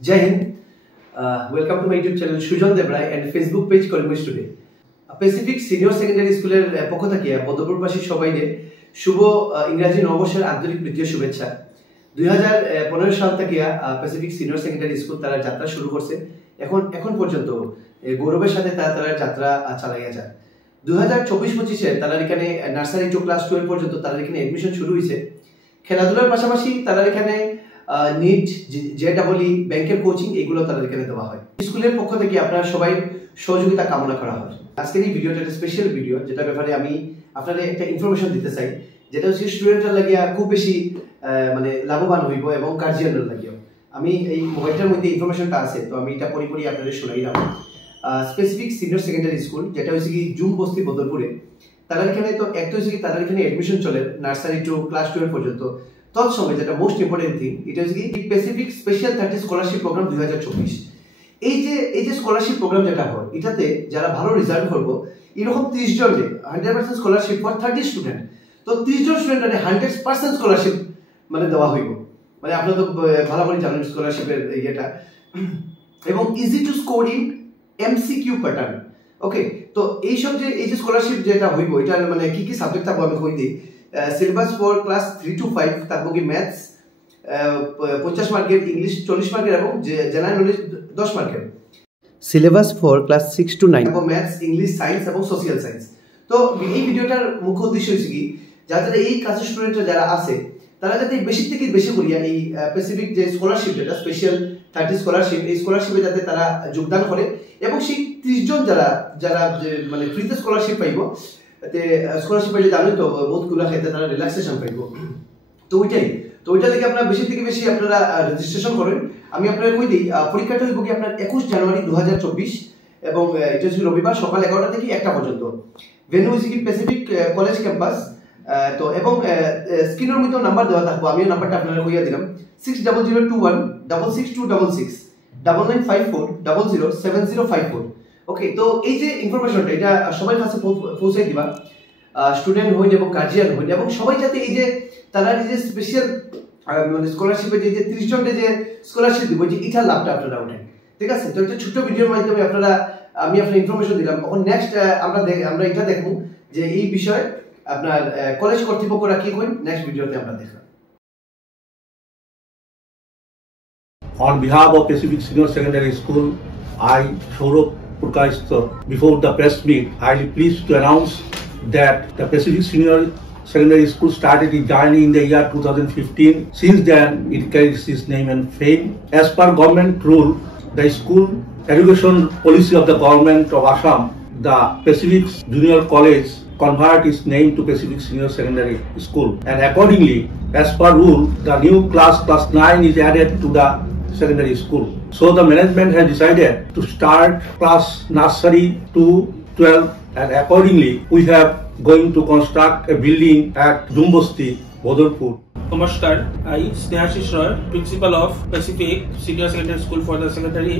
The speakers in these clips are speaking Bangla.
Jai Hind. Welcome to my YouTube channel Sujan Debrai and Facebook page Columnist Today. Pacific Senior Secondary School পক্ষ থেকে বদরপুরবাসী সবাইকে শুভ ইংরেজি নববর্ষের আন্তরিক প্রীতীয় শুভেচ্ছা। 2015 সাল থেকে প্যাসিফিক সিনিয়র সেকেন্ডারি স্কুল তারা যাত্রা শুরু করছে। এখন পর্যন্ত গৌরবের সাথে তারা যাত্রা চালাইয়া যায়। 2024-25 তারা এখানে নার্সারি টু ক্লাস 12 পর্যন্ত তারা এখানে এডমিশন শুরু হয়েছে। খেলাধুলার পাশাপাশি তারা এখানে নিট জেডাবলি ব্যাংকের কোচিং এগুলো তাদের এখানে দেওয়া হয়। স্কুলের পক্ষ থেকে আপনারা সবাই সহযোগিতা কামনা করা হয়। আজকের এই ভিডিওটা একটা স্পেশাল ভিডিও, যেটা ব্যাপারে আমি আপনাদের একটা ইনফরমেশন দিতে চাই, যেটা হচ্ছে স্টুডেন্টরা লাগিয়া খুব বেশি মানে লাভবান হইব এবং গার্জিয়ানরা লাগিও। আমি এই মোবাইলটার মধ্যে ইনফরমেশনটা আছে, তো আমি এটা পরি আপনাদের শোনাইলাম। স্পেসিফিক সিনিয়র সেকেন্ডারি স্কুল যেটা হচ্ছে কি জুম বস্তি বদরপুরে, তারা এখানে তো একটা হচ্ছে কি তারা এখানে এডমিশন চলে নার্সারি টু ক্লাস 12 পর্যন্ত। তৎসঙ্গে যেটা মোস্ট ইম্পর্টেন্ট থিং, এটা হচ্ছে কি প্যাসিফিক স্পেশাল 30 স্কলারশিপ প্রোগ্রাম 2024। এই যে স্কলারশিপ প্রোগ্রাম যেটা হয়, এটাতে যারা ভালো রেজাল্ট করবো এরকম 30 জনকে 100% স্কলারশিপ ফর 30 স্টুডেন্ট, তো 30 জন স্টুডেন্টকে 100% স্কলারশিপ মানে দেওয়া হইব। মানে আপনারা তো ভালো করে জানেন স্কলারশিপের ইয়েটা, এবং easy to score in MCQ pattern. Okay, তো এই যে স্কলারশিপ যেটা হইব, এটা মানে কি কি সাবজেক্ট থাকবো আমি কই দিই। সিলেবাস ফর ক্লাস 3 to 5 থাকবো কি ম্যাথস 50 মার্কের, ইংলিশ 40 মার্কের এবং জেনারেল নলেজ 10 মার্কের। সিলেবাস ফর ক্লাস 6 to 9 থাকবো ম্যাথস, ইংলিশ, সায়েন্স এবং সোশ্যাল সায়েন্স। তো এই ভিডিওটার মুখ্য উদ্দেশ্য হচ্ছে কি, যারা এই ক্লাসের স্টুডেন্টরা যারা আছে তারা যাতে বেশি থেকে বেশি করিয়া এই প্যাসিফিক যে স্কলারশিপ যেটা স্পেশাল 30 স্কলারশিপ, এই স্কলারশিপে যাতে তারা যোগদান করে এবং সেই 30 জন যারা মানে ফ্রিতে স্কলারশিপ পাইব, স্কলারশিপ পাইলে জানেন তো বহুতগুলো ক্ষেত্রে তারা রিল্যাক্সেশন পাইব। তো ওইটা থেকে আপনারা বেশি থেকে বেশি আপনারা রেজিস্ট্রেশন করেন। আমি আপনারা কই দিই, পরীক্ষাটা হইব কি আপনার 21 জানুয়ারি 2024 এবং এটা হচ্ছে রবিবার সকাল 11টা থেকে 1টা পর্যন্ত। ভেন্যু হচ্ছে কি প্যাসিফিক কলেজ ক্যাম্পাস। তো এবং স্ক্রিনের মধ্যে নাম্বার দেওয়া থাকবো, আমি নাম্বারটা আপনারা কইয়া দিলাম 6002166266 9954007054। ওকে, তো এই যে ইনফরমেশনটা এটা সবাই কাছে পৌঁছাই দিবা, স্টুডেন্ট হইন এবং গার্জিয়ান হইন, এবং সবাই যাতে এই যে তারা এই যে স্পেশাল মানে স্কলারশিপে যে 30 জনকে যে স্কলারশিপ দিব, যে এটার লাভটা আপনারা উঠেন। ঠিক আছে, তো একটা ছোট্ট ভিডিওর মাধ্যমে আমি আপনার ইনফরমেশন দিলাম। এখন নেক্সট আমরা এটা দেখবো যে এই বিষয়ে আপনার কলেজ কর্তৃপক্ষরা কি করেন, নেক্সট ভিডিওতে আমরা দেখলাম। On behalf of Pacific Senior Secondary School, I, Saurabh Purkayastha, before the press meet, I am pleased to announce that the Pacific Senior Secondary School started its journey in the year 2015. Since then, it carries its name and fame. As per government rule, the school education policy of the government of Assam, the Pacific Junior College convert its name to Pacific Senior Secondary School, and accordingly, as per rule, the new class 9 is added to the secondary school. So the management has decided to start class nursery to 12, and accordingly we have going to construct a building at Jumbosti, Bodorpur. Namaskar, I Snehashish Roy, Principal of Pacific Senior Secondary School for the secondary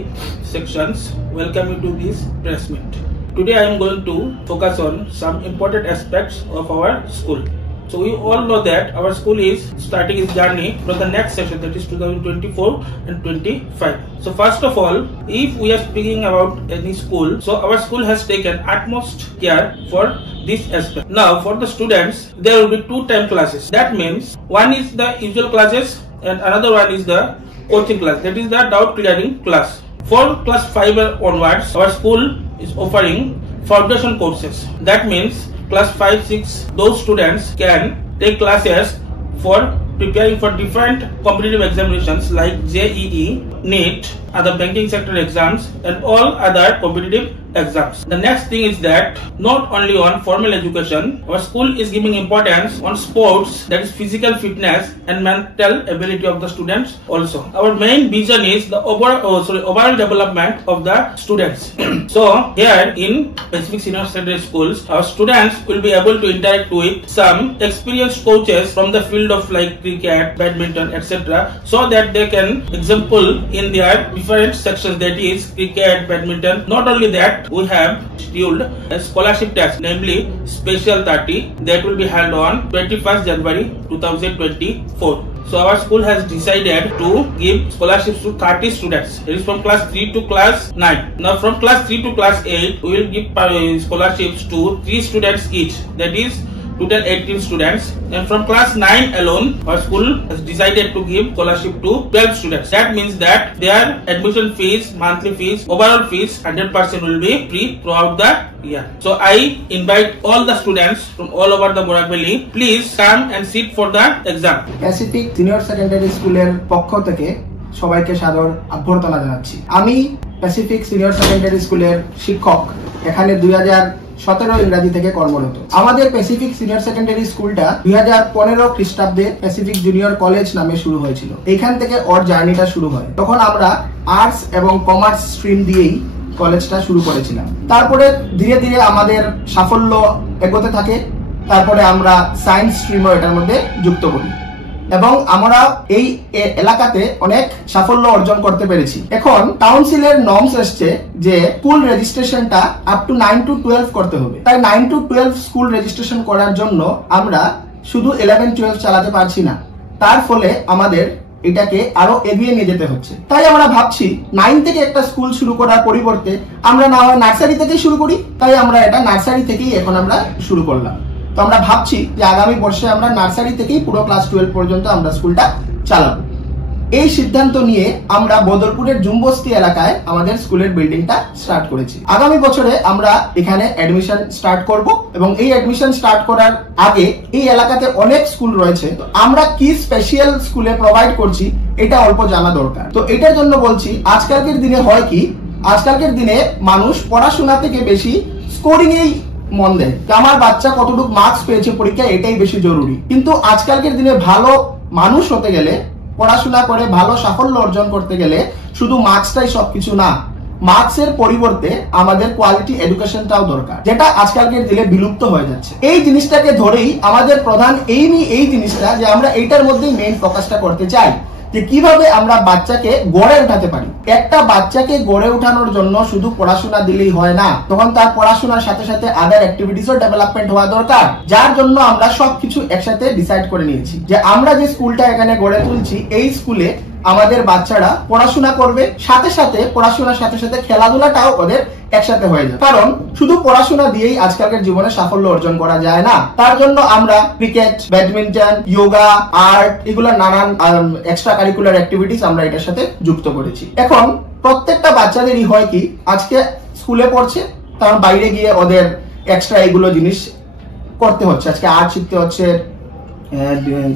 sections. Welcome you to this press meet. Today I am going to focus on some important aspects of our school. So we all know that our school is starting its journey for the next session, that is 2024 and 25. So first of all, if we are speaking about any school, so our school has taken utmost care for this aspect. Now for the students, there will be 2 time classes. That means one is the usual classes and another one is the coaching class, that is the doubt clearing class. For class 5 onwards, our school is offering foundation courses. That means class 5, 6, those students can take classes for preparing for different competitive examinations like JEE, NEET, other banking sector exams and all other competitive exams. The next thing is that not only on formal education, our school is giving importance on sports, that is physical fitness and mental ability of the students also. Our main vision is the overall development of the students. So here in Pacific Senior Secondary Schools, our students will be able to interact with some experienced coaches from the field of like cricket, badminton, etc., so that they can example in their different sections, that is cricket, badminton. Not only that, we have scheduled a scholarship test, namely Special 30, that will be held on 21st January 2024. So our school has decided to give scholarships to 30 students. It is from class 3 to class 9. Now from class 3 to class 8, we will give scholarships to 3 students each. That is total 18 students. And from class 9 alone, our school has decided to give scholarship to 12 students. That means that their admission fees, monthly fees, overall fees 100% will be free throughout the year. So I invite all the students from all over the Borak Valley, please come and sit for the exam. Pacific Senior Secondary School এর পক্ষ থেকে সবাইকে সাদর অভ্যর্থনা জানাচ্ছি। আমি প্যাসিফিক সিনিয়র সেকেন্ডারি স্কুলের শিক্ষক, এখানে 2017 ইংরাজি থেকে কর্মরত। আমাদের প্যাসিফিক সিনিয়র সেকেন্ডারি স্কুলটা 2015 খ্রিস্টাব্দে প্যাসিফিক জুনিয়র কলেজ নামে শুরু হয়েছিল। এখান থেকে ওর জার্নিটা শুরু হয়। তখন আমরা আর্টস এবং কমার্স স্ট্রিম দিয়েই কলেজটা শুরু করেছিলাম। তারপরে ধীরে ধীরে আমাদের সাফল্য এগোতে থাকে। তারপরে আমরা সায়েন্স স্ট্রিমও এটার মধ্যে যুক্ত করি এবং আমরা এই এলাকাতে অনেক সাফল্য অর্জন করতে পেরেছি। এখন কাউন্সিলের নর্মস এসছে যে স্কুল রেজিস্ট্রেশনটা আপ টু 9 to 12 করতে হবে। তাই 9 to 12 স্কুল রেজিস্ট্রেশন করার জন্য আমরা শুধু 11-12 চালাতে পারছি না। তার ফলে আমাদের এটাকে আরো এগিয়ে নিয়ে যেতে হচ্ছে। তাই আমরা ভাবছি 9 থেকে একটা স্কুল শুরু করার পরিবর্তে আমরা না হয় নার্সারি থেকেই শুরু করি। তাই আমরা এটা নার্সারি থেকেই এখন আমরা শুরু করলাম। তো আমরা ভাবছি যে আগামী বর্ষে আমরা নার্সারি থেকেই পুরো ক্লাস 12 পর্যন্ত আমরা স্কুলটা চালাবো। এই সিদ্ধান্ত নিয়ে আমরা বদরপুরের জুমবস্তি এলাকায় আমাদের স্কুলের বিল্ডিংটা স্টার্ট করেছি। আগামী বছরে আমরা এখানে অ্যাডমিশন স্টার্ট করব এবং এই অ্যাডমিশন স্টার্ট করার আগে এই এলাকাতে অনেক স্কুল রয়েছে। তো আমরা কি স্পেশাল স্কুলে প্রোভাইড করছি এটা অল্প জানা দরকার। তো এটার জন্য বলছি, আজকালকের দিনে হয় কি, আজকালকের দিনে মানুষ পড়াশোনা থেকে বেশি স্কোরিং এই মন দেয়। আমার বাচ্চা কতটুকু মার্কস পেয়েছে পরীক্ষায় এটাই বেশি জরুরি। কিন্তু আজকালকের দিনে ভালো মানুষ হতে গেলে, পড়াশোনা করে ভালো সাফল্য অর্জন করতে গেলে শুধু মার্কসটাই সবকিছু না, মার্কসের পরিবর্তে আমাদের কোয়ালিটি এডুকেশনটাও দরকার, যেটা আজকালকের দিনে বিলুপ্ত হয়ে যাচ্ছে। এই জিনিসটাকে ধরেই আমাদের প্রধান এই জিনিসটা যে আমরা এইটার মধ্যেই মেইন ফোকাসটা করতে চাই যে কিভাবে আমরা বাচ্চাকে গড়ে উঠাতে পারি। একটা বাচ্চাকে গড়ে উঠানোর জন্য শুধু পড়াশোনা দিলেই হয় না, তখন তার পড়াশোনার সাথে সাথে আদার অ্যাক্টিভিটিসও ডেভেলপমেন্ট হওয়া দরকার। যার জন্য আমরা সবকিছু একসাথে ডিসাইড করে নিয়েছি যে আমরা যে স্কুলটা এখানে গড়ে তুলছি, এই স্কুলে আমাদের বাচ্চারা পড়াশোনা করবে, সাথে সাথে পড়াশোনার সাথে সাথে খেলাধুলাটাও ওদের একসাথে হয়ে যায়। কারণ শুধু পড়াশোনা দিয়েই আজকালকার জীবনে সাফল্য অর্জন করা যায় না। তার জন্য আমরা ক্রিকেট, ব্যাডমিন্টন, যোগা, আর্ট, এগুলো নানান এক্সট্রা কারিকুলার অ্যাক্টিভিটিস আমরা এটার সাথে যুক্ত করেছি। এখন প্রত্যেকটা বাচ্চাদেরই হয় কি, আজকে স্কুলে পড়ছে, তার বাইরে গিয়ে ওদের এক্সট্রা এগুলো জিনিস করতে হচ্ছে। আজকে আর্ট শিখতে হচ্ছে,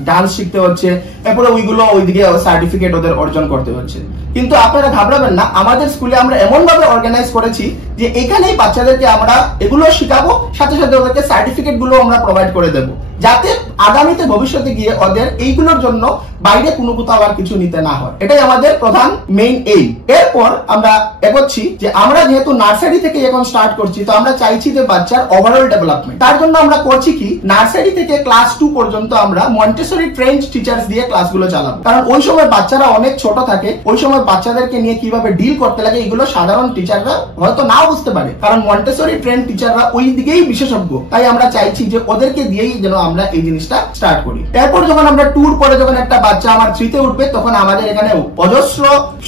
ডান্স শিখতে হচ্ছে, এরপরে ওইগুলো ওইদিকে সার্টিফিকেট ওদের অর্জন করতে হচ্ছে। কিন্তু আপনারা ঘাবড়াবেন না, আমাদের স্কুলে আমরা এমন ভাবে অর্গানাইজ করেছি যে এখানেই বাচ্চাদেরকে আমরা এগুলো শেখাবো, সাথে সাথে ওদেরকে সার্টিফিকেট গুলো আমরা প্রোভাইড করে দেবো, যাতে আগামীতে ভবিষ্যতে গিয়ে ওদের এইগুলোর জন্য বাইরে কোনো কোথাও আর কিছু নিতে না হয়। এটাই আমাদের প্রধান মেইন এইম। এরপর আমরা এগোচ্ছি যে আমরা যেহেতু নার্সারি থেকে এখন স্টার্ট করছি, তো আমরা চাইছি যে বাচ্চার ওভারঅল ডেভেলপমেন্ট। তার জন্য আমরা করছি কি, নার্সারি থেকে ক্লাস 2 পর্যন্ত আমরা মন্টেসরি ট্রেন্ড টিচার্স দিয়ে ক্লাসগুলো চালাবো। কারণ ওই সময় বাচ্চারা অনেক ছোট থাকে, ওই সময় বাচ্চাদেরকে নিয়ে কিভাবে ডিল করতে লাগে এগুলো সাধারণ টিচাররা হয়তো নাও বুঝতে পারে, কারণ মন্টেসরি ট্রেন্ড টিচাররা ওই দিকেই বিশেষজ্ঞ। তাই আমরা চাইছি যে ওদেরকে দিয়েই যেন আমরা এই জিনিসটা স্টার্ট করি। এরপর যখন আমরা ট্যুর করে যখন একটা বাচ্চা আমার 3-তে উঠবে, তখন আমাদের এখানে অজস্র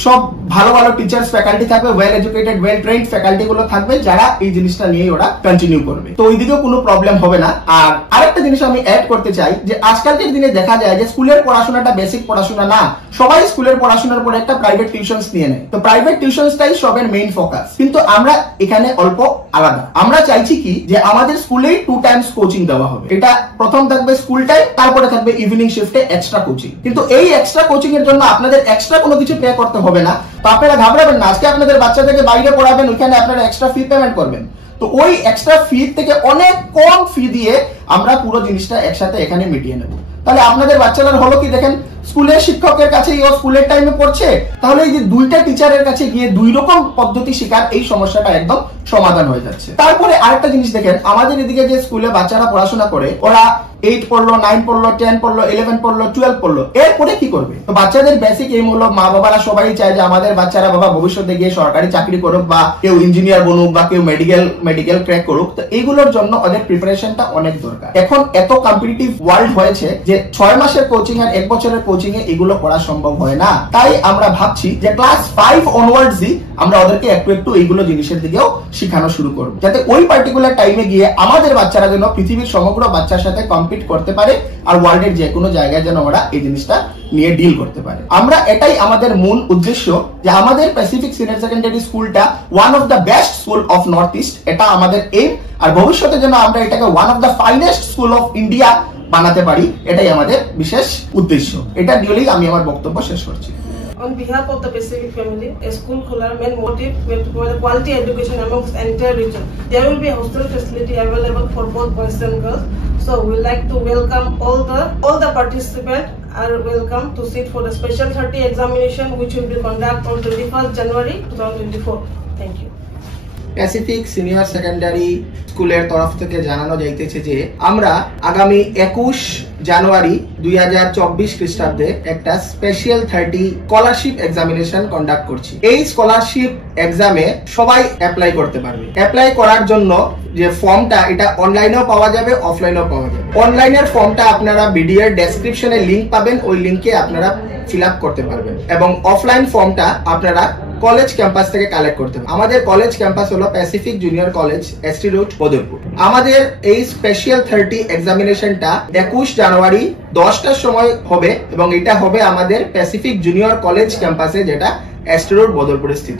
সব ভালো ভালো টিচার্স ফ্যাকাল্টি থাকবে, well educated, well trend faculty গুলো থাকবে, যারা এই জিনিসটা নিয়ে ওরা কন্টিনিউ করবে। তো ওই দিকেও কোনো প্রবলেম হবে না। আর আরেকটা জিনিস আমি অ্যাড করতে চাই যে আজকালকের দিনে দেখা যায় যে স্কুলের পড়াশোনাটা বেসিক পড়াশোনা না, সবাই স্কুলের পড়াশোনার পরে একটা প্রাইভেট টিউশনস নিয়ে নেয়। তো প্রাইভেট টিউশনসটাই সবের মেইন ফোকাস, কিন্তু আমরা এখানে অল্প আলাদা। আমরা চাইছি কি যে আমাদের স্কুলেই 2 টাইমস কোচিং দেওয়া হবে। এটা প্রথম থাকবে স্কুল টাইম, তারপরে থাকবে ইভিনিং শিফটে এক্সট্রা কোচিং। কিন্তু এই এক্সট্রা কোচিং এর জন্য আপনাদের এক্সট্রা কোনো কিছু পে করতে হবে না। তো আপনারা ঘাবড়াবেন না, আজকে আপনাদের বাচ্চাদেরকে বাইরে পড়াবেন, ওইখানে আপনারা এক্সট্রা ফি পেমেন্ট করবেন। তো ওই এক্সট্রা ফি থেকে অনেক কম ফি দিয়ে আমরা পুরো জিনিসটা একসাথে এখানে মিটিয়ে নেব। তাহলে আপনাদের বাচ্চারা হলো কি, দেখেন স্কুলের শিক্ষকের কাছে ও স্কুলের টাইমে পড়ছে, তাহলে এই যে 2টা টিচারের কাছে গিয়ে 2 রকম পদ্ধতি শেখার এই সমস্যাটা একদম সমাধান হয়ে যাচ্ছে। তারপরে আরেকটা জিনিস দেখেন, আমাদের এদিকে যে স্কুলে বাচ্চারা পড়াশোনা করে, ওরা 8 পড়লো, 9 পড়লো, 10 পড়লো, 11 পড়লো, 12 পড়লো, এরপরে কি করবে? তো বাচ্চাদের বেসিক এইম হলো, মা বাবারা সবাই চায় যে আমাদের বাচ্চারা বাবা ভবিষ্যতে গিয়ে সরকারি চাকরি করুক, বা কেউ ইঞ্জিনিয়ার বনুক, বা কেউ মেডিকেল ক্র্যাক করুক। তো এইগুলোর জন্য ওদের প্রিপারেশনটা অনেক দরকার। এখন এত কম্পিটিটিভ ওয়ার্ল্ড হয়েছে যে 6 মাসের কোচিং আর 1 বছরের কোচিং এ এগুলো পড়া সম্ভব হয় না। তাই আমরা ভাবছি যে ক্লাস 5 অনওয়ার্ডসই আমরা ওদেরকে একটু একটু এইগুলো জিনিসের দিকেও শেখানো শুরু করব, যাতে ওই পার্টিকুলার টাইমে গিয়ে আমাদের বাচ্চারা যেন পৃথিবীর সমগ্র বাচ্চার সাথে কম্পিট করতে পারে আর ওয়ার্ল্ডের যে কোনো জায়গায় যেন ওরা এই জিনিসটা নিয়ে ডিল করতে পারে। আমরা এটাই আমাদের মূল উদ্দেশ্য যে আমাদের প্যাসিফিক সিনিয়র সেকেন্ডারি স্কুলটা one of the best school of north east, এটা আমাদের এইম। আর ভবিষ্যতে যেন আমরা এটাকে one of the finest school of India বানাতে পারি, এটাই আমাদের বিশেষ উদ্দেশ্য। এটা দিয়েই আমি আমার বক্তব্য শেষ করছি। On behalf of the Pacific family, a school kholar main motive will to provide quality education amongst entire region. There will be a hostel facility available for both boys and girls. So we like to welcome all the participants are welcome to sit for the special 30 examination which will be conducted on 21st January 2024. Thank you. Pacific senior secondary স্কুলের তরফ থেকে জানানো যাইতেছে যে আমরা আগামী 21 জানুয়ারি 2024 খ্রিস্টাব্দে একটা স্পেশাল 30 স্কলারশিপ এক্সামিনেশন কন্ডাক্ট করছি। এই স্কলারশিপ এক্সামে সবাই অ্যাপ্লাই করতে পারবে। অ্যাপ্লাই করার জন্য যে ফর্মটা, এটা অনলাইনেও পাওয়া যাবে, অফলাইনেও পাওয়া যাবে। অনলাইনের ফর্মটা আপনারা ভিডিও এর ডেসক্রিপশনে লিংক পাবেন, ওই লিংকে আপনারা ফিল আপ করতে পারবেন, এবং অফলাইন ফর্মটা আপনারা কলেজ ক্যাম্পাস থেকে কালেক্ট করতে হবে। আমাদের কলেজ ক্যাম্পাস হলো Pacific junior college, ST road, Badarpur. আমাদের এই স্পেশাল 30 এক্সামিনেশনটা 21 জানুয়ারি 10টার সময় হবে, এবং এটা হবে আমাদের প্যাসিফিক জুনিয়র কলেজ ক্যাম্পাসে, যেটা এসটি রোড, বদরপুরে স্থিত।